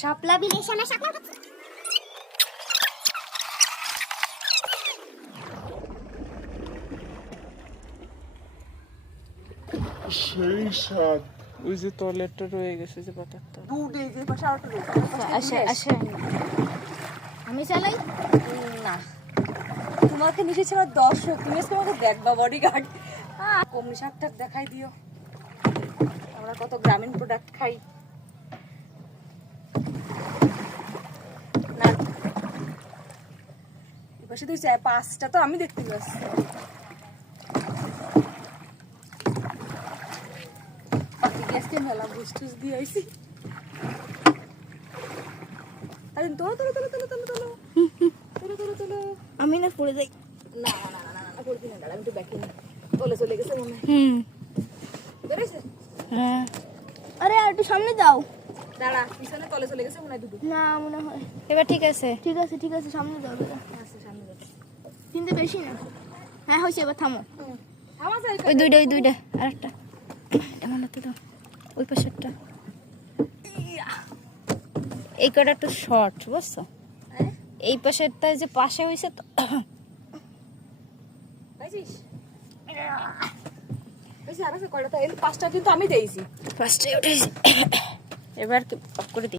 শাপলা বিলেশনে শাপলা সেই স্বাদ। ওই যে টয়লেটটা রয়ে গেছে যে পাতাটা। দুধ এই যে পাশে আরেকটা রয়েছে। আসে আসে আমি চালাই না তোমাকে নিচে আমার দর্শক, তুমি আজকে আমাকে দেখবা বডিগার্ড। কমলি শাকটা দেখাই দিও, আমরা কত গ্রামীণ প্রোডাক্ট খাই। না এপাশে তুই পাঁচটা তো আমি দেখতে পাচ্ছি। গ্যাসকে মেলা বুস্টুস দিয়ে আইছি। আরে তোলো তোলো তোলো তোলো তোলো তোলো তোলো তোলো তোলো। আমি না পড়ে যাই না না না না না করবি না, দাঁড়া আমি একটু ব্যাকে তোলে চলে গেছে মনে হয়। বেরোইছে? হ্যাঁ আরে আর একটু সামনে যাও দাঁড়া পিছনে তলে চলে গেছে মনে হয় দুটো। না মনে হয় এবার ঠিক আছে। ঠিক আছে ঠিক আছে সামনে যাও দাদা আচ্ছা সামনে যাচ্ছে। কিন্তু বেশি না হ্যাঁ হয়েছে এবার থামো আমার যাই ওই দুইটা আরেকটা এমন তো দাও ওই পাশেরটা। এই কটা একটু শর্ট বুঝছো, এই পাশেরটা যে পাশে হয়েছে তো। পাইছিস? পাইছিস আর আছে কয়টা? তো এই পাঁচটা কিন্তু আমি দেইছি। ফার্স্টে উঠেছি, এবার অফ করে দিই।